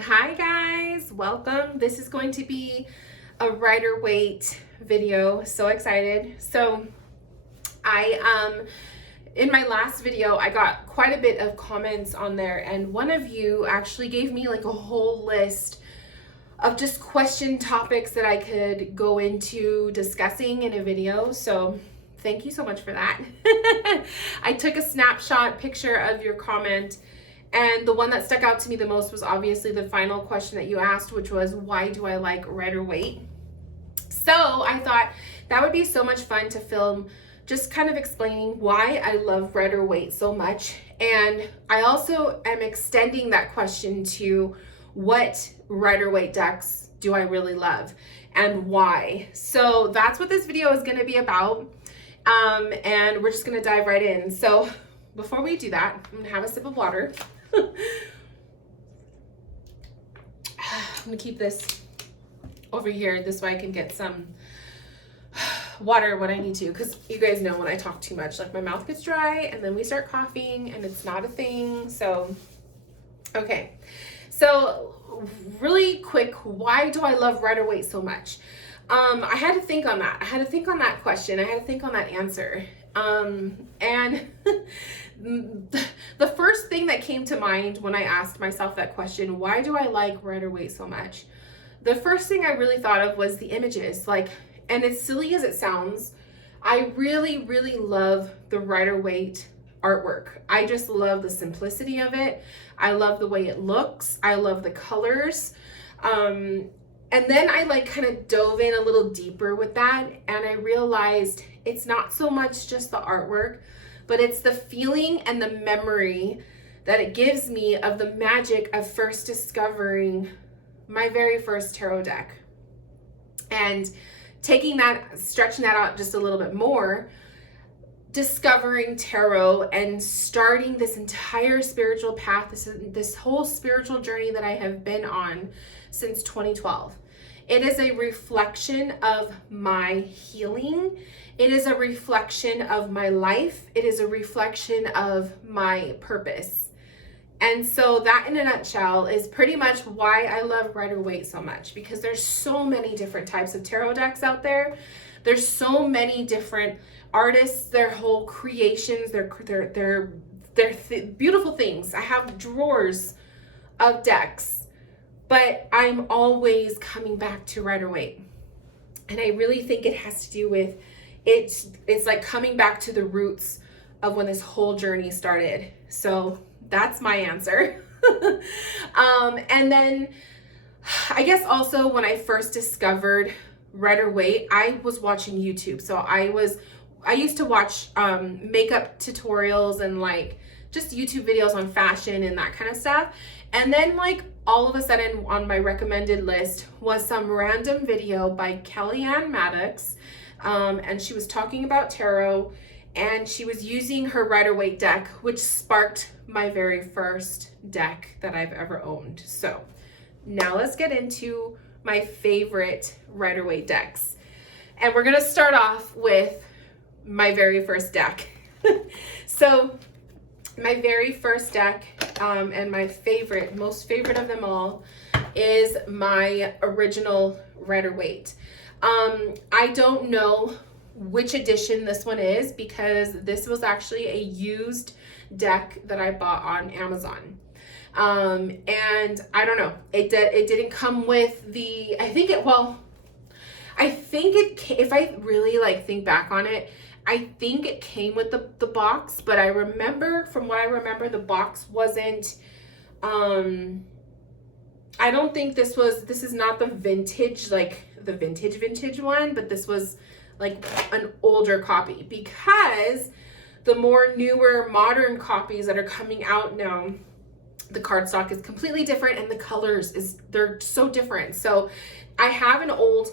Hi guys, welcome. This is going to be a Rider-Waite video. So excited. So in my last video, I got quite a bit of comments on there, and one of you actually gave me like a whole list of just question topics that I could go into discussing in a video. So thank you so much for that. I took a snapshot picture of your comment, and the one that stuck out to me the most was obviously the final question that you asked, which was, why do I like Rider-Waite? So I thought that would be so much fun to film, just kind of explaining why I love Rider-Waite so much. And I also am extending that question to what Rider-Waite decks do I really love and why. So that's what this video is going to be about. And we're just going to dive right in. So before we do that, I'm going to have a sip of water. I'm going to keep this over here this way I can get some water when I need to, because you guys know when I talk too much, like my mouth gets dry and then we start coughing and it's not a thing. So okay, so really quick, why do I love Rider-Waite so much? I had to think on that. I had to think on that question. I had to think on that answer. And the first thing that came to mind when I asked myself that question, why do I like Rider-Waite so much? The first thing I really thought of was the images. Like, and as silly as it sounds, I really, really love the Rider-Waite artwork. I just love the simplicity of it. I love the way it looks. I love the colors. And then I like kind of dove in a little deeper with that, and I realized it's not so much just the artwork, but it's the feeling and the memory that it gives me of the magic of first discovering my very first tarot deck. And taking that, stretching that out just a little bit more, discovering tarot and starting this entire spiritual path, this whole spiritual journey that I have been on since 2012. It is a reflection of my healing. It is a reflection of my life. It is a reflection of my purpose. And so that in a nutshell is pretty much why I love Rider-Waite so much, because there's so many different types of tarot decks out there. There's so many different artists, their whole creations, they're beautiful things. I have drawers of decks, but I'm always coming back to Rider-Waite. And I really think it has to do with it's like coming back to the roots of when this whole journey started. So that's my answer. And then I guess also when I first discovered Rider-Waite, I was watching YouTube. So I used to watch makeup tutorials and like just YouTube videos on fashion and that kind of stuff. And then like all of a sudden on my recommended list was some random video by Kellyanne Maddox. And she was talking about tarot, and she was using her Rider-Waite deck, which sparked my very first deck that I've ever owned. So now let's get into my favorite Rider-Waite decks. And we're gonna start off with my very first deck. So my very first deck, and my favorite, most favorite of them all, is my original Rider-Waite. I don't know which edition this one is, because this was actually a used deck that I bought on Amazon. And I don't know, it didn't come with the, if I really like think back on it, I think it came with the box, but I remember, from what I remember, the box wasn't, I don't think this is not the vintage, like the vintage one, but this was like an older copy, because the more newer modern copies that are coming out now, the cardstock is completely different and the colors they're so different. So I have an old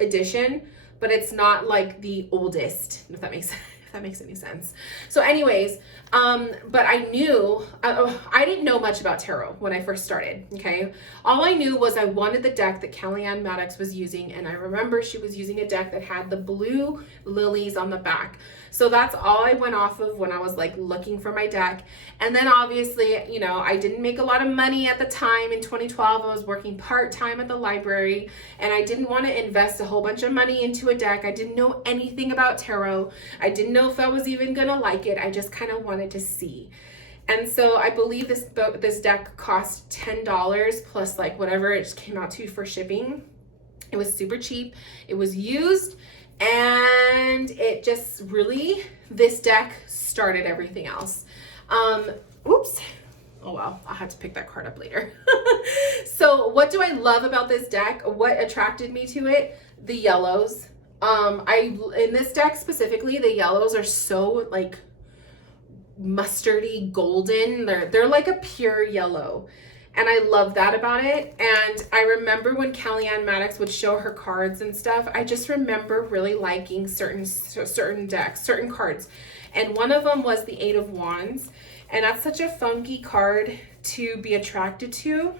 edition, but it's not like the oldest, if that makes if that makes any sense. So anyways, but I knew, I didn't know much about tarot when I first started, okay? All I knew was I wanted the deck that Kellyanne Maddox was using, and I remember she was using a deck that had the blue lilies on the back. So that's all I went off of when I was like looking for my deck. And then obviously, you know, I didn't make a lot of money at the time. In 2012, I was working part-time at the library, and I didn't want to invest a whole bunch of money into a deck. I didn't know anything about tarot. I didn't know if I was even gonna like it. I just kind of wanted to see. And so I believe this deck cost $10 plus like whatever it came out to for shipping. It was super cheap. It was used, and it just really, this deck started everything else. Oops. Oh well, I'll have to pick that card up later. So what do I love about this deck? What attracted me to it? The yellows. In this deck specifically, the yellows are so like mustardy golden. They're like a pure yellow. And I love that about it. And I remember when Kellyanne Maddox would show her cards and stuff, I just remember really liking certain decks, certain cards. And one of them was the 8 of Wands. And that's such a funky card to be attracted to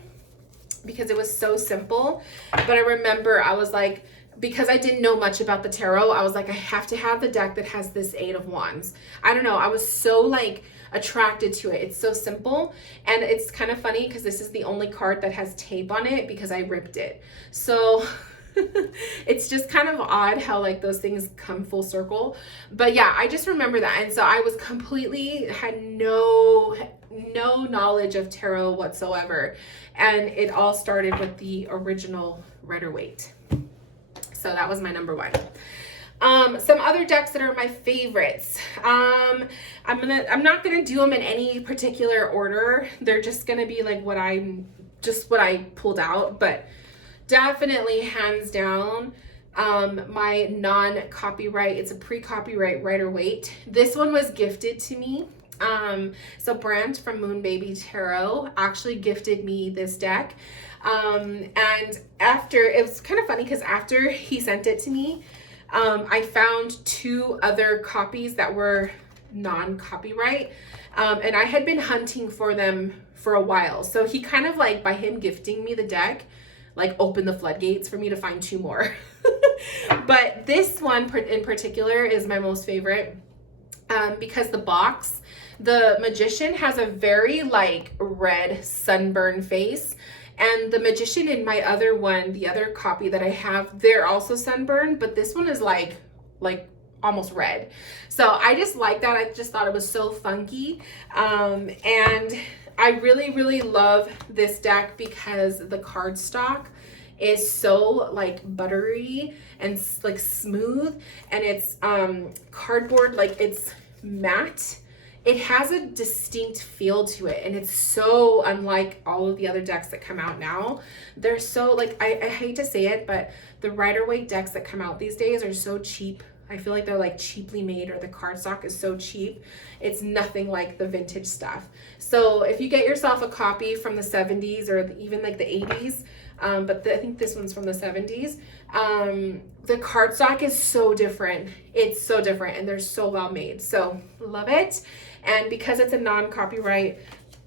because it was so simple. But I remember I was like, because I didn't know much about the tarot, I was like, I have to have the deck that has this 8 of Wands. I don't know. I was so like attracted to it. It's so simple. And it's kind of funny because this is the only card that has tape on it because I ripped it. So it's just kind of odd how like those things come full circle. But yeah, I just remember that. And so I was had no knowledge of tarot whatsoever. And it all started with the original Rider-Waite. So that was my number one. Some other decks that are my favorites. I'm not gonna do them in any particular order. They're just gonna be like what I pulled out, but definitely hands down, my non-copyright, it's a pre-copyright Rider-Waite. This one was gifted to me. So Brant from Moon Baby Tarot actually gifted me this deck. And after, it was kind of funny because after he sent it to me, I found 2 other copies that were non-copyright, and I had been hunting for them for a while. So he kind of like, by him gifting me the deck, like opened the floodgates for me to find 2 more. But this one in particular is my most favorite, because the box, the Magician has a very like red sunburn face. And the Magician in my other one, the other copy that I have, they're also sunburned, but this one is like almost red. So I just like that. I just thought it was so funky. And I really, really love this deck because the cardstock is so like buttery and like smooth, and it's cardboard, like it's matte. It has a distinct feel to it, and it's so unlike all of the other decks that come out now. They're so like, I hate to say it, but the Rider-Waite decks that come out these days are so cheap. I feel like they're like cheaply made, or the cardstock is so cheap. It's nothing like the vintage stuff. So if you get yourself a copy from the 70s or even like the 80s, but I think this one's from the 70s, the cardstock is so different. It's so different, and they're so well made. So love it. And because it's a non-copyright,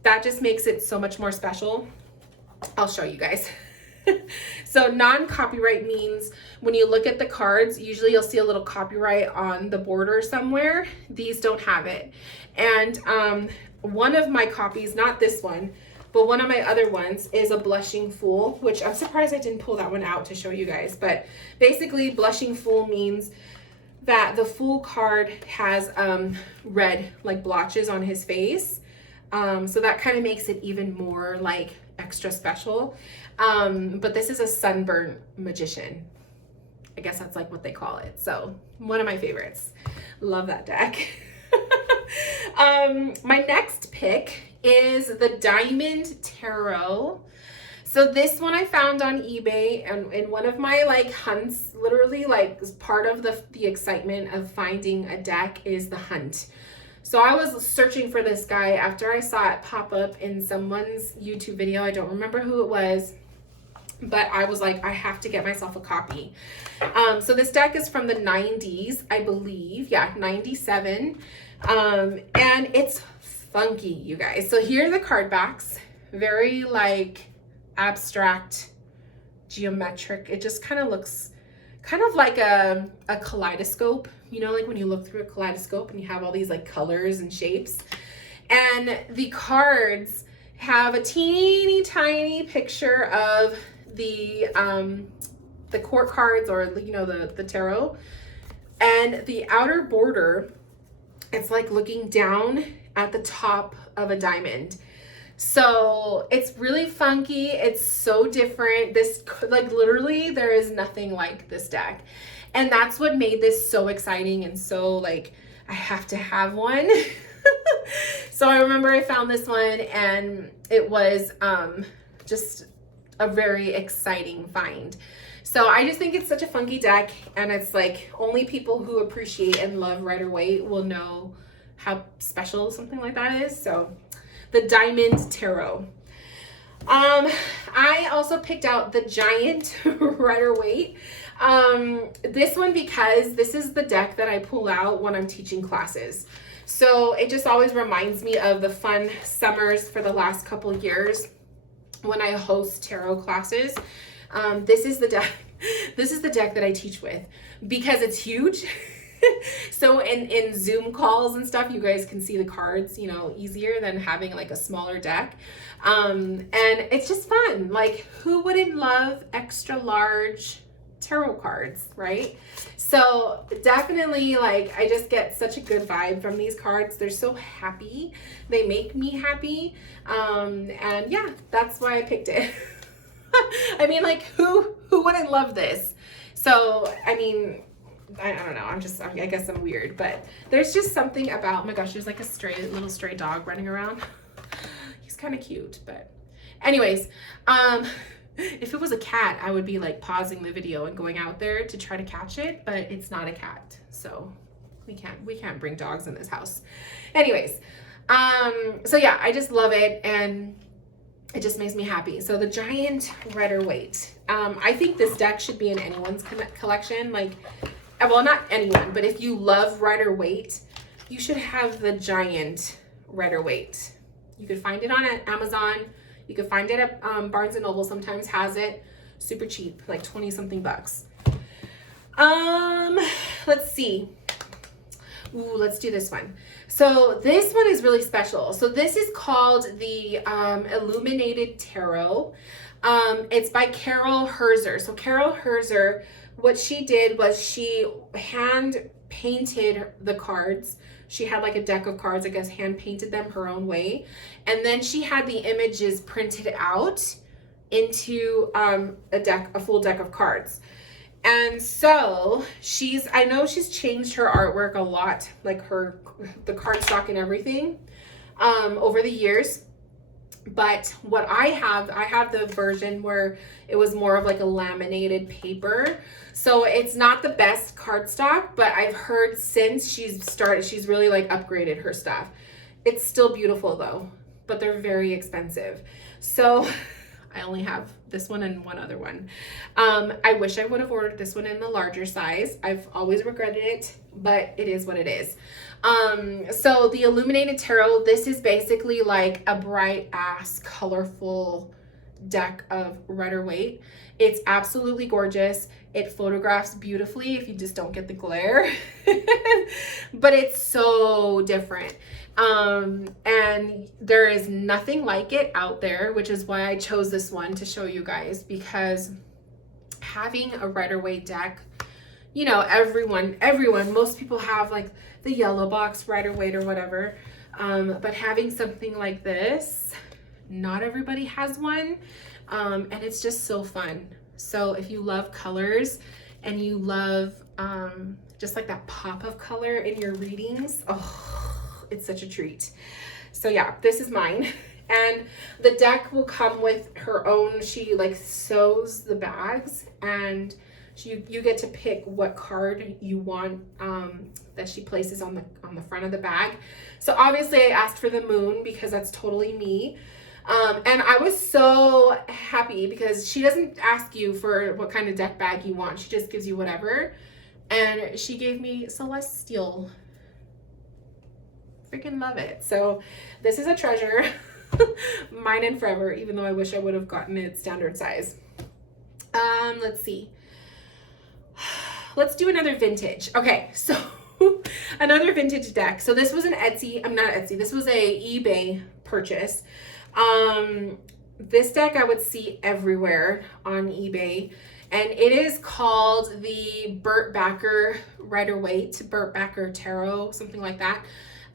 that just makes it so much more special. I'll show you guys. So non-copyright means when you look at the cards, usually you'll see a little copyright on the border somewhere. These don't have it. And one of my copies, not this one, but one of my other ones is a Blushing Fool, which I'm surprised I didn't pull that one out to show you guys. But basically, Blushing Fool means that the Fool card has red like blotches on his face. So that kind of makes it even more like extra special. But this is a sunburn Magician. I guess that's like what they call it. So one of my favorites. Love that deck. My next pick is the Diamond Tarot. So this one I found on eBay, and in one of my like hunts, literally like part of the excitement of finding a deck is the hunt. So I was searching for this guy after I saw it pop up in someone's YouTube video. I don't remember who it was, but I was like, I have to get myself a copy. So this deck is from the 90s, I believe. Yeah, 97. And it's funky, you guys. So here are the card backs. Very like abstract, geometric. It just kind of looks kind of like a kaleidoscope, you know, like when you look through a kaleidoscope and you have all these like colors and shapes. And the cards have a teeny tiny picture of the court cards, or you know, the tarot, and the outer border, it's like looking down at the top of a diamond. So it's really funky. It's so different. This, like, literally there is nothing like this deck, and that's what made this so exciting and so like I have to have one. So I remember I found this one, and it was just a very exciting find. So I just think it's such a funky deck, and it's like only people who appreciate and love Rider-Waite will know how special something like that is. So the Diamond Tarot. I also picked out the Giant Rider-Waite. This one because this is the deck that I pull out when I'm teaching classes. So it just always reminds me of the fun summers for the last couple years when I host tarot classes. This is the deck. This is the deck that I teach with because it's huge. So in Zoom calls and stuff, you guys can see the cards, you know, easier than having like a smaller deck. And it's just fun. Like, who wouldn't love extra large tarot cards, right? So definitely, like, I just get such a good vibe from these cards. They're so happy. They make me happy. And yeah, that's why I picked it. I mean, like, who wouldn't love this? So, I mean, I don't know. I guess I'm weird, but there's just something about, oh my gosh, there's like a little stray dog running around. He's kind of cute, but anyways, if it was a cat, I would be like pausing the video and going out there to try to catch it, but it's not a cat. So we can't bring dogs in this house. Anyways, so yeah, I just love it, and it just makes me happy. So the Giant Rider-Waite. I think this deck should be in anyone's collection. Like, well, not anyone, but if you love Rider-Waite, you should have the Giant Rider-Waite. You could find it on Amazon. You could find it at Barnes & Noble sometimes has it. Super cheap, like 20 something bucks. Let's see. Ooh, let's do this one. So this one is really special. So this is called the Illuminated Tarot. It's by Carol Herzer. So Carol Herzer, what she did was she hand painted the cards. She had like a deck of cards, I guess, hand painted them her own way. And then she had the images printed out into a full deck of cards. And so I know she's changed her artwork a lot, like the cardstock and everything, over the years. But what I have the version where it was more of like a laminated paper. So it's not the best cardstock, but I've heard since she's really like upgraded her stuff. It's still beautiful though, but they're very expensive. So I only have this one and one other one. I wish I would have ordered this one in the larger size. I've always regretted it, but it is what it is. So the Illuminated Tarot, this is basically like a bright ass, colorful deck of Rider-Waite. It's absolutely gorgeous. It photographs beautifully if you just don't get the glare, but it's so different. And there is nothing like it out there, which is why I chose this one to show you guys, because having a Rider-Waite deck, you know, everyone, most people have like the yellow box Rider-Waite or whatever. But having something like this, not everybody has one. And it's just so fun. So if you love colors and you love, just like that pop of color in your readings, oh, it's such a treat. So yeah, this is mine. And the deck will come with her own, she like sews the bags, and you get to pick what card you want that she places on the front of the bag. So obviously I asked for the moon because that's totally me. And I was so happy because she doesn't ask you for what kind of deck bag you want. She just gives you whatever. And she gave me Celestial. Freaking love it. So this is a treasure. Mine and forever, even though I wish I would have gotten it standard size. Let's see. Let's do another vintage. Okay, so another vintage deck. So this was an this was a eBay purchase. This deck I would see everywhere on eBay, and it is called the Burt Backer Rider-Waite, Burt Backer Tarot, something like that.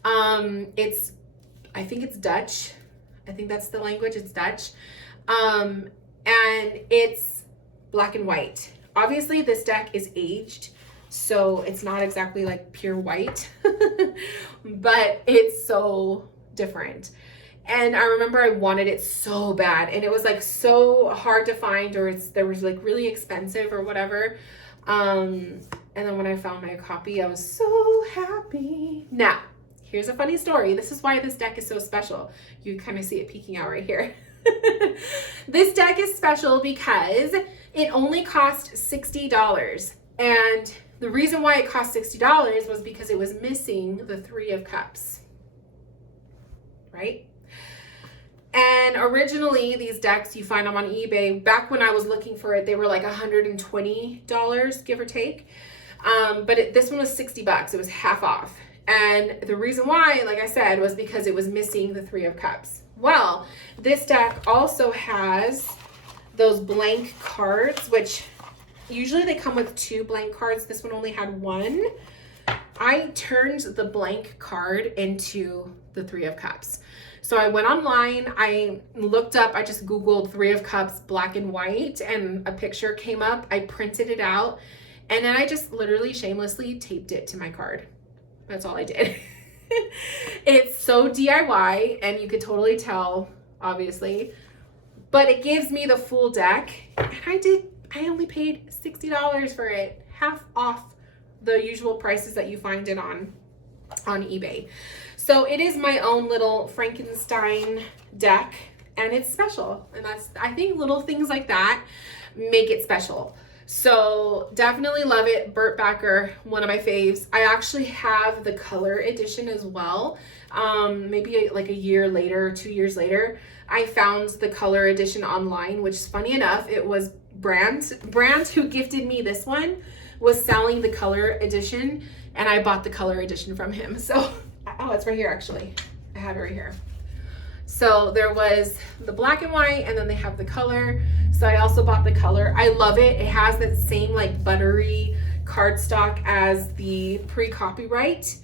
I think it's Dutch. I think that's the language, it's Dutch. And it's black and white. Obviously this deck is aged, so it's not exactly like pure white, but it's so different. And I remember I wanted it so bad, and it was like so hard to find, or there was like really expensive or whatever. And then when I found my copy, I was so happy. Now, here's a funny story. This is why this deck is so special. You kind of see it peeking out right here. This deck is special because it only cost $60. And the reason why it cost $60 was because it was missing the 3 of Cups. Right? And originally, these decks, you find them on eBay. Back when I was looking for it, they were like $120, give or take. But this one was $60. It was half off. And the reason why, like I said, was because it was missing the 3 of Cups. Well, this deck also has those blank cards, which usually they come with 2 blank cards. This one only had 1. I turned the blank card into the 3 of Cups. So I went online, I looked up, I just Googled 3 of Cups black and white, and a picture came up. I printed it out, and then I just literally shamelessly taped it to my card. That's all I did. It's so DIY, and you could totally tell, obviously, but it gives me the full deck, and I only paid $60 for it, half off the usual prices that you find it on eBay. So it is my own little Frankenstein deck, and it's special. And I think little things like that make it special. So definitely love it. Burt Backer, one of my faves. I actually have the color edition as well. Maybe like a year later, 2 years later, I found the color edition online, which is funny enough, it was Brand who gifted me this one was selling the color edition, and I bought the color edition from him. So, oh, it's right here actually. I have it right here. So there was the black and white, and then they have the color. So I also bought the color. I love it. It has that same like buttery cardstock as the pre-copyright.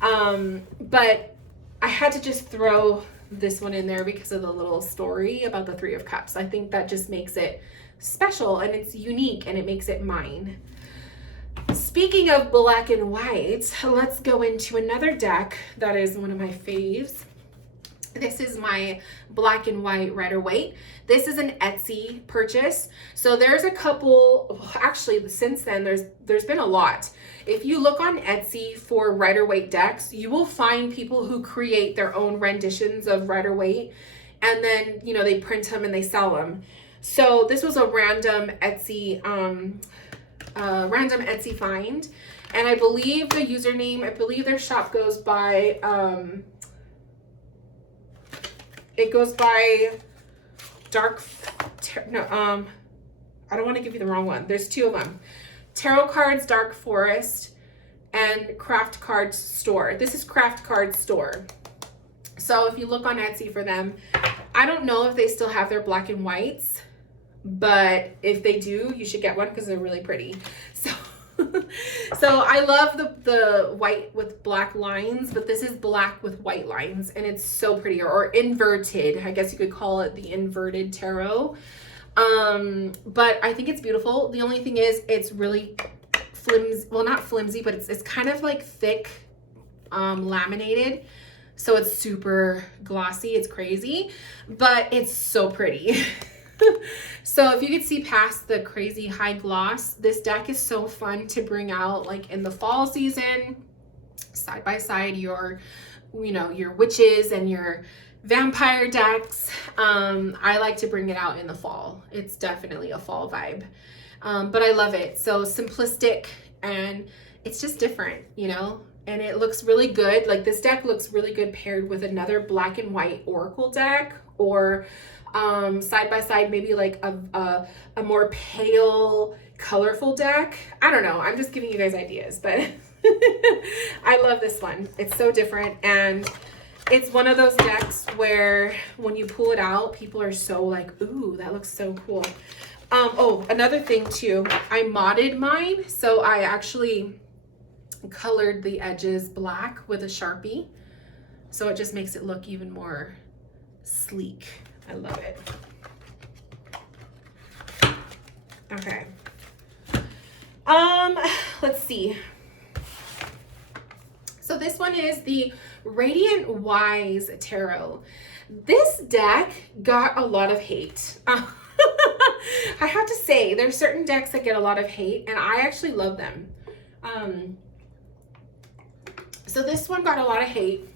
But I had to just throw this one in there because of the little story about the 3 of Cups. I think that just makes it special, and it's unique, and it makes it mine. Speaking of black and white, let's go into another deck that is one of my faves. This is my black and white Rider-Waite. This is an Etsy purchase. So there's a couple, actually since then, there's been a lot. If you look on Etsy for Rider-Waite decks, you will find people who create their own renditions of Rider-Waite, and then, you know, they print them and they sell them. So this was a random Etsy find, and I believe the username, I believe their shop goes by, it goes by I don't want to give you the wrong one. There's 2 of them. Tarot Cards Dark Forest and Craft Cards Store. This is Craft Cards Store. So if you look on Etsy for them, I don't know if they still have their black and whites, but if they do, you should get one because they're really pretty. So I love the white with black lines, but this is black with white lines, and it's so pretty, or inverted. I guess you could call it the inverted tarot. But I think it's beautiful. The only thing is it's really flimsy, well, not flimsy, but it's kind of like thick, laminated. So it's super glossy. It's crazy, but it's so pretty. So if you could see past the crazy high gloss, this deck is so fun to bring out like in the fall season, side by side your, you know, your witches and your vampire decks. I like to bring it out in the fall. It's definitely a fall vibe. But I love it. So simplistic, and it's just different, you know, and it looks really good. Like this deck looks really good paired with another black and white Oracle deck, or side by side, maybe like a more pale, colorful deck. I don't know. I'm just giving you guys ideas, but I love this one. It's so different, and it's one of those decks where when you pull it out, people are so like, ooh, that looks so cool. Oh, another thing too, I modded mine. So I actually colored the edges black with a Sharpie. So it just makes it look even more sleek. I love it. Okay. Let's see. So this one is the Radiant Wise Tarot. This deck got a lot of hate. I have to say, there's certain decks that get a lot of hate, and I actually love them. So this one got a lot of hate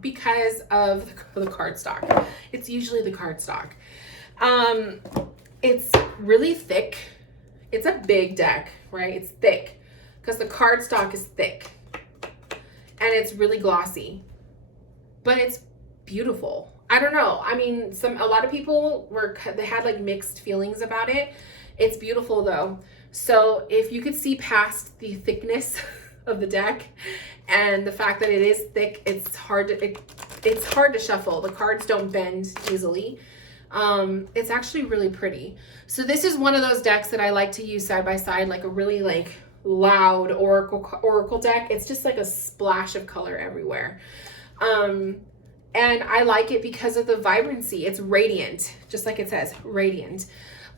because of the cardstock. It's usually the cardstock. It's really thick. It's a big deck, right? It's thick because the cardstock is thick, and it's really glossy, but it's beautiful. I don't know. I mean, a lot of people they had like mixed feelings about it. It's beautiful though. So if you could see past the thickness of the deck and the fact that it is thick, it's hard to shuffle. The cards don't bend easily. It's actually really pretty. So this is one of those decks that I like to use side by side, like a really like loud oracle deck. It's just like a splash of color everywhere. And I like it because of the vibrancy. It's radiant, just like it says, radiant.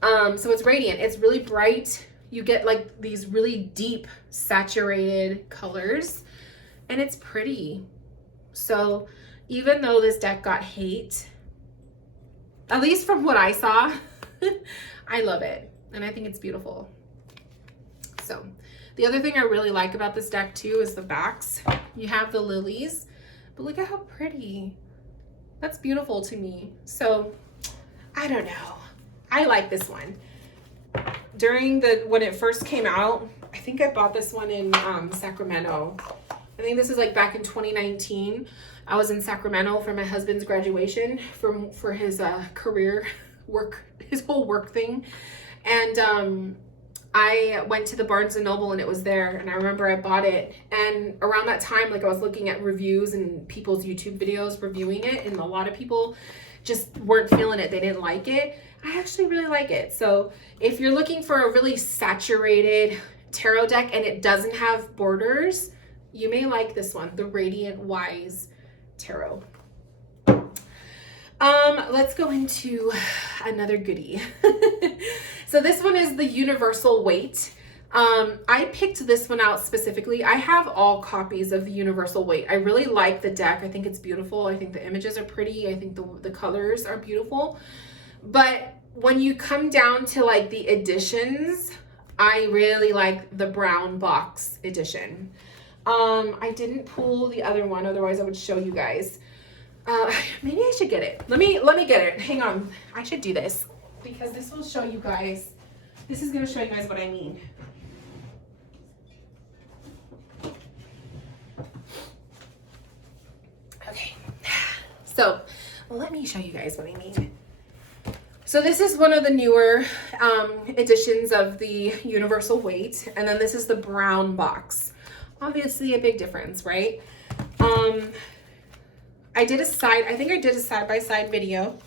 So it's radiant. It's really bright. You get like these really deep saturated colors, and it's pretty. So even though this deck got hate, at least from what I saw, I love it. And I think it's beautiful. So the other thing I really like about this deck too is the backs. You have the lilies, but look at how pretty. That's beautiful to me. So I don't know. I like this one. When it first came out, I think I bought this one in Sacramento. I think this is like back in 2019. I was in Sacramento for my husband's graduation for his his whole work thing. And I went to the Barnes and Noble, and it was there, and I remember I bought it. And around that time, like I was looking at reviews and people's YouTube videos reviewing it, and a lot of people just weren't feeling it. They didn't like it. I actually really like it. So if you're looking for a really saturated tarot deck and it doesn't have borders, you may like this one, the Radiant Wise Tarot. Let's go into another goodie. So this one is the Universal Weight. I picked this one out specifically. I have all copies of the Universal Weight. I really like the deck. I think it's beautiful. I think the images are pretty. I think the colors are beautiful. But when you come down to like the editions, I really like the brown box edition. I didn't pull the other one, otherwise I would show you guys. Maybe I should get it. Let me get it. Hang on. I should do this because this will show you guys. This is going to show you guys what I mean. Okay. So let me show you guys what I mean. So this is one of the newer editions of the Universal Weight, and then this is the brown box. Obviously a big difference, right? I think I did a side-by-side video.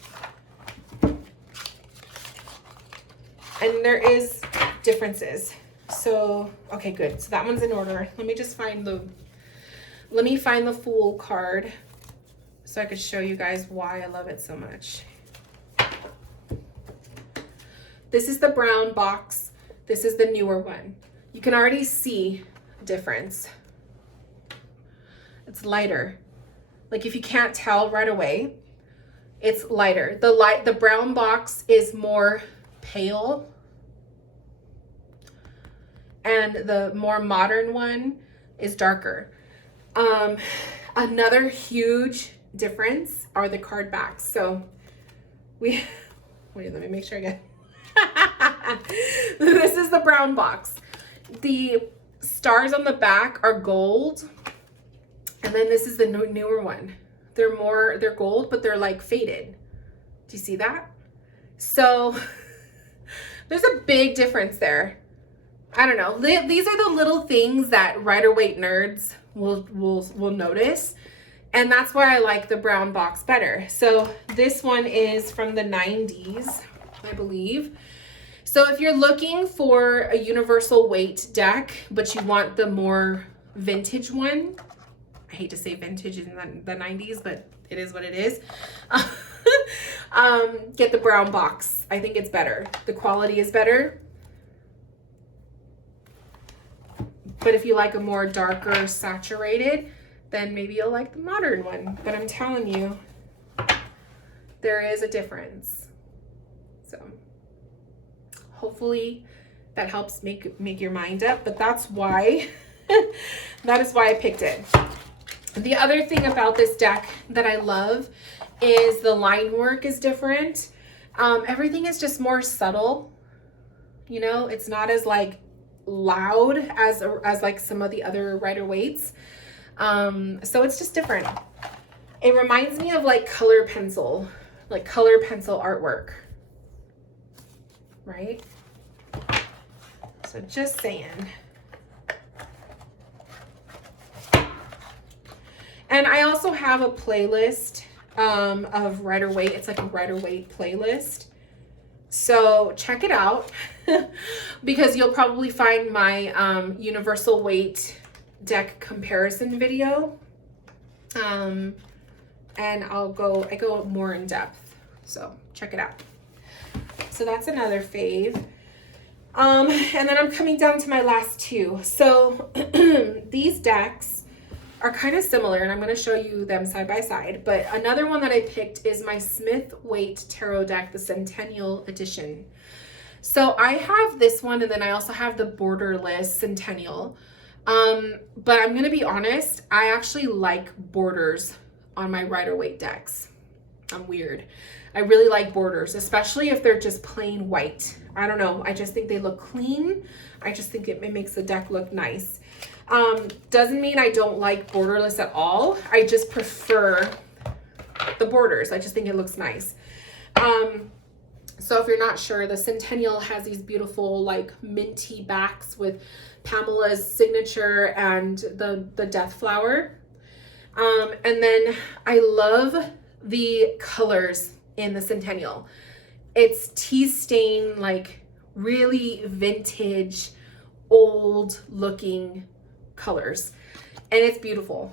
And there is differences. So, okay, good. So that one's in order. Let me find the full card so I could show you guys why I love it so much. This is the brown box. This is the newer one. You can already see a difference. It's lighter. Like if you can't tell right away, it's lighter. The brown box is more pale, and the more modern one is darker. Another huge difference are the card backs. So wait, let me make sure I get this is the brown box. The stars on the back are gold, and then this is the newer one. They're gold, but they're like faded. Do you see that? So there's a big difference there. I don't know. These are the little things that Rider-Waite nerds will notice. And that's why I like the brown box better. So this one is from the 90s, I believe. So if you're looking for a universal weight deck, but you want the more vintage one, I hate to say vintage in the 90s, but it is what it is. Get the brown box. I think it's better. The quality is better. But if you like a more darker saturated, then maybe you'll like the modern one. But I'm telling you, there is a difference. So hopefully that helps make your mind up. But that's why, that is why I picked it. The other thing about this deck that I love is the line work is different. Everything is just more subtle. You know, it's not as like loud as like some of the other Rider-Waites. So it's just different. It reminds me of like color pencil artwork, right? So just saying. And I also have a playlist of Rider-Waite. It's like a Rider-Waite playlist. So check it out because you'll probably find my universal weight deck comparison video. And I go more in depth. So check it out. So that's another fave. And then I'm coming down to my last two. So these decks are kind of similar, and I'm going to show you them side by side. But another one that I picked is my Smith-Waite Tarot deck, the Centennial edition. So I have this one, and then I also have the borderless Centennial. But I'm going to be honest, I actually like borders on my Rider-Waite decks. I'm weird. I really like borders, especially if they're just plain white. I don't know. I just think they look clean. I just think it makes the deck look nice. Doesn't mean I don't like borderless at all. I just prefer the borders. I just think it looks nice. So if you're not sure, the Centennial has these beautiful like minty backs with Pamela's signature and the death flower. And then I love the colors in the Centennial. It's tea stain, like really vintage, old looking colors, and it's beautiful.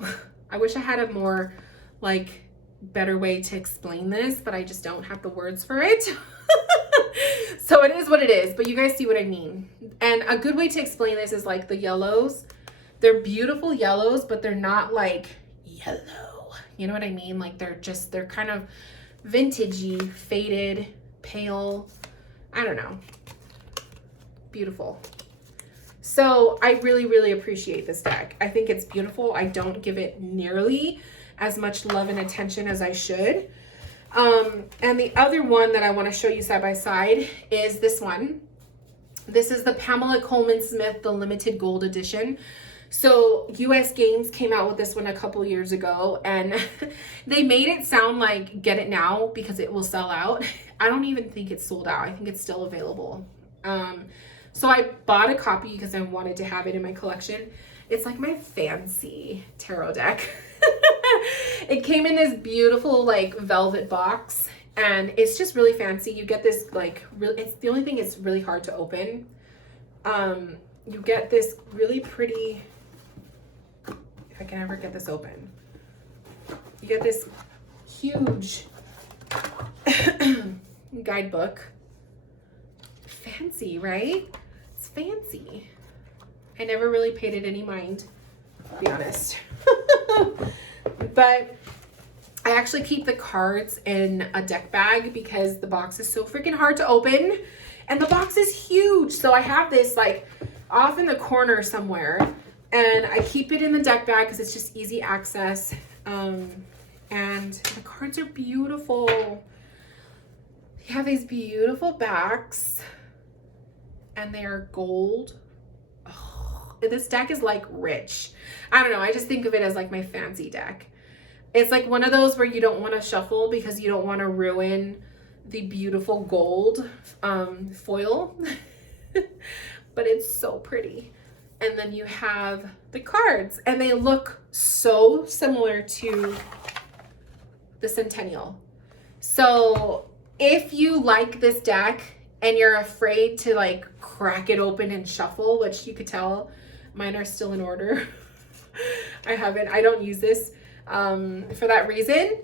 I wish I had a more like better way to explain this, but I just don't have the words for it. So it is what it is, but you guys see what I mean. And a good way to explain this is like the yellows. They're beautiful yellows, but they're not like yellow. You know what I mean? Like they're kind of vintagey, faded, pale. I don't know. Beautiful. So I really, really appreciate this deck. I think it's beautiful. I don't give it nearly as much love and attention as I should. And the other one that I want to show you side by side is this one. This is the Pamela Coleman Smith, the limited gold edition. So US Games came out with this one a couple years ago, and they made it sound like get it now because it will sell out. I don't even think it's sold out. I think it's still available. So I bought a copy because I wanted to have it in my collection. It's like my fancy tarot deck. It came in this beautiful like velvet box, and it's just really fancy. You get this like it's the only thing, it's really hard to open. You get this really pretty, if I can ever get this open, you get this huge guidebook. Fancy, right? It's fancy. I never really paid it any mind, to be honest. But I actually keep the cards in a deck bag because the box is so freaking hard to open, and the box is huge. So I have this like off in the corner somewhere, and I keep it in the deck bag because it's just easy access. And the cards are beautiful. They have these beautiful backs and they are gold. Oh, this deck is like rich. I don't know. I just think of it as like my fancy deck. It's like one of those where you don't want to shuffle because you don't want to ruin the beautiful gold foil. But it's so pretty. And then you have the cards and they look so similar to the Centennial. So if you like this deck and you're afraid to like crack it open and shuffle, which you could tell mine are still in order. I don't use this for that reason.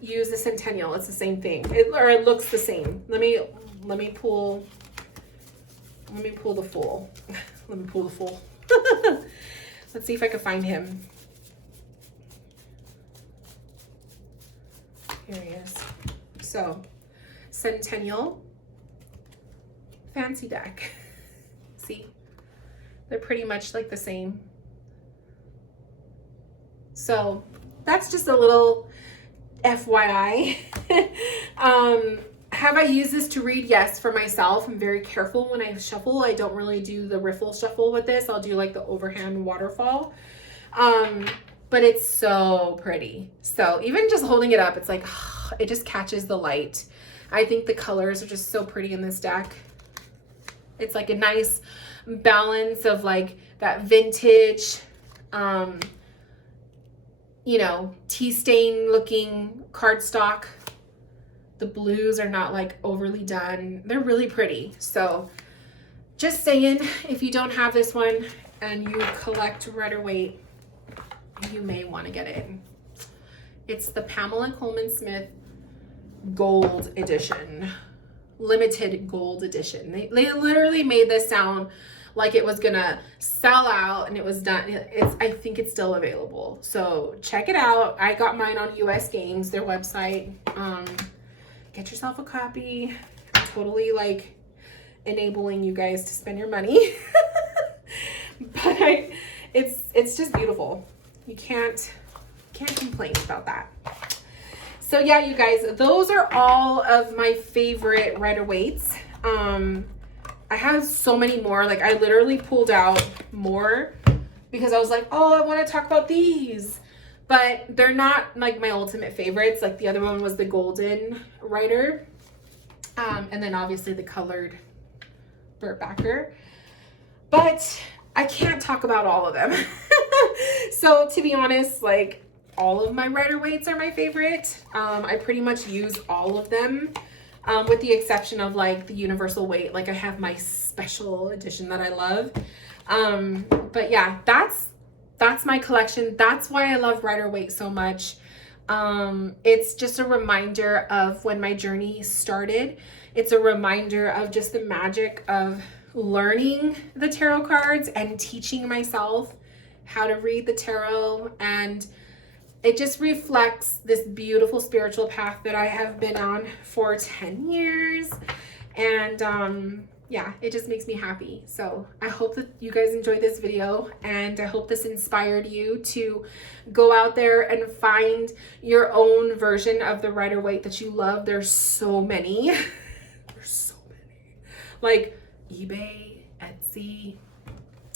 Use the Centennial. It's the same thing. It looks the same. Let me pull the Fool. Let me pull the Fool. Let's see if I can find him. Here he is. So, Centennial, fancy deck. See? They're pretty much like the same. So, that's just a little FYI. Have I used this to read? Yes, for myself. I'm very careful when I shuffle. I don't really do the riffle shuffle with this. I'll do like the overhand waterfall. But it's so pretty. So even just holding it up, it's like, it just catches the light. I think the colors are just so pretty in this deck. It's like a nice balance of like that vintage, you know, tea stain looking cardstock. The blues are not like overly done. They're really pretty. So just saying, if you don't have this one and you collect Rider-Waite, you may want to get it. It's the Pamela Coleman Smith Gold Edition. Limited Gold Edition. They literally made this sound like it was gonna sell out and it was done. I think it's still available. So check it out. I got mine on US Games, their website. Get yourself a copy. I'm totally like enabling you guys to spend your money. But it's just beautiful. You can't complain about that. So yeah, you guys, those are all of my favorite Rider-Waites. I have so many more. Like I literally pulled out more because I was like, oh, I want to talk about these. But they're not like my ultimate favorites. Like the other one was the golden Rider. And then obviously the colored Burt Backer. But I can't talk about all of them. So to be honest, like all of my Rider-Waites are my favorite. I pretty much use all of them. With the exception of like the universal weight. Like I have my special edition that I love. But yeah, that's my collection. That's why I love Rider-Waite so much. It's just a reminder of when my journey started. It's a reminder of just the magic of learning the tarot cards and teaching myself how to read the tarot. And it just reflects this beautiful spiritual path that I have been on for 10 years. And yeah, it just makes me happy. So I hope that you guys enjoyed this video and I hope this inspired you to go out there and find your own version of the Rider-Waite that you love. There's so many. There's so many. Like eBay, Etsy,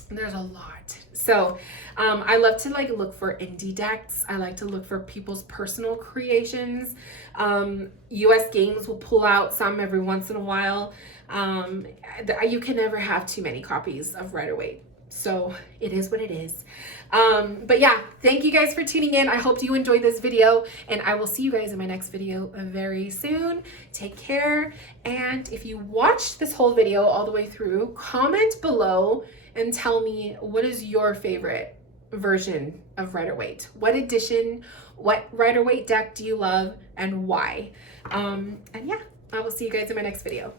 there's a lot. So I love to like look for indie decks. I like to look for people's personal creations. US Games will pull out some every once in a while. You can never have too many copies of Rider-Waite. So it is what it is. But yeah, thank you guys for tuning in. I hope you enjoyed this video and I will see you guys in my next video very soon. Take care. And if you watched this whole video all the way through, comment below and tell me what is your favorite version of Rider-Waite. What edition, what Rider-Waite deck do you love and why? And yeah, I will see you guys in my next video.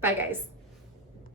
Bye guys.